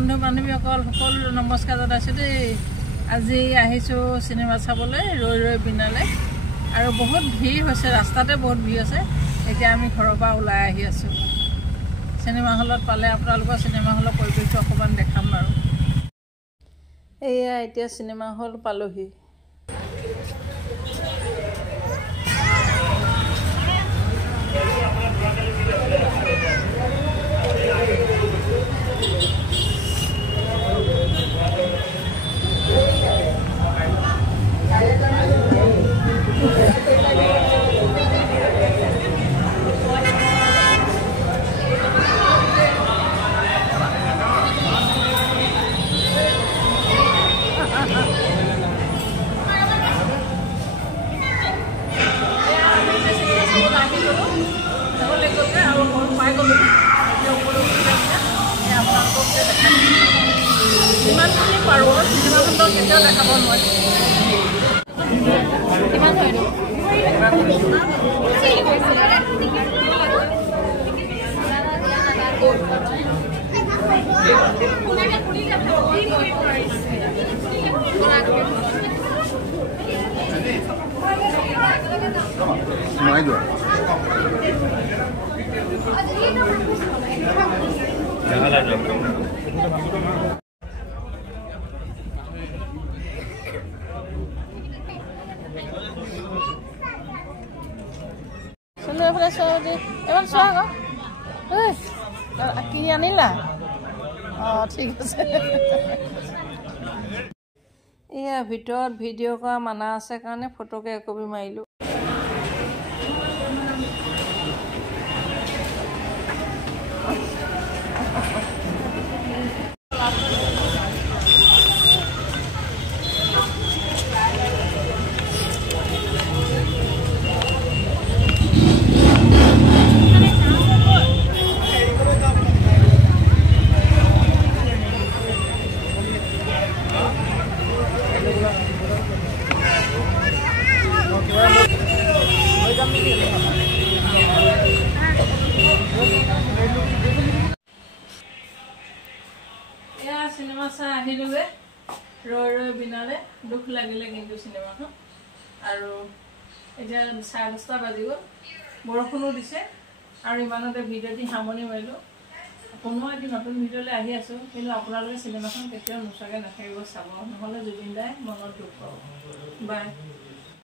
বন্ধু বান্ধৱীসকল সকলো নমস্কাৰ জনাইছোঁ দেই। আজি আহিছোঁ চিনেমা চাবলৈ ৰৈ ৰৈ বিনালে আৰু বহুত ভিৰ হৈছে, ৰাস্তাতে বহুত ভিৰ আছে। এতিয়া আমি ঘৰৰ পৰা ওলাই আহি আছোঁ। চিনেমা হলত পালে আপোনালোকৰ চিনেমা হলৰ পৰিৱেশটো অকণমান দেখাম বাৰু। এয়া এতিয়া চিনেমা হল পালোহি। যিমানখিনি পাৰোঁ চিনেমা হলত কেতিয়াও দেখাব নোৱাৰি। কিমান হয়তো এবাৰ চোৱা আকৌ কিনি আনিলা? অঁ ঠিক আছে। এয়া ভিতৰত ভিডিঅ' কৰা মানা আছে কাৰণে ফটোকে একপি মাৰিলোঁ। চিনেমা চাই আহিলোগে ৰৈ ৰৈ বিনালে। দুখ লাগিলে কিন্তু চিনেমাখন। আৰু এতিয়া 10:30 বাজি গ'ল, বৰষুণো দিছে আৰু ইমানতে ভিডিঅ' দি সামৰণি মাৰিলোঁ। পুনৰ এটি নতুন ভিডিঅ'লৈ আহি আছোঁ, কিন্তু আপোনালোকে চিনেমাখন কেতিয়াও নোচোৱাকৈ নাথাকিব, চাব, নহ'লে জুবিন দাই মনত দুখ পাব। বাই।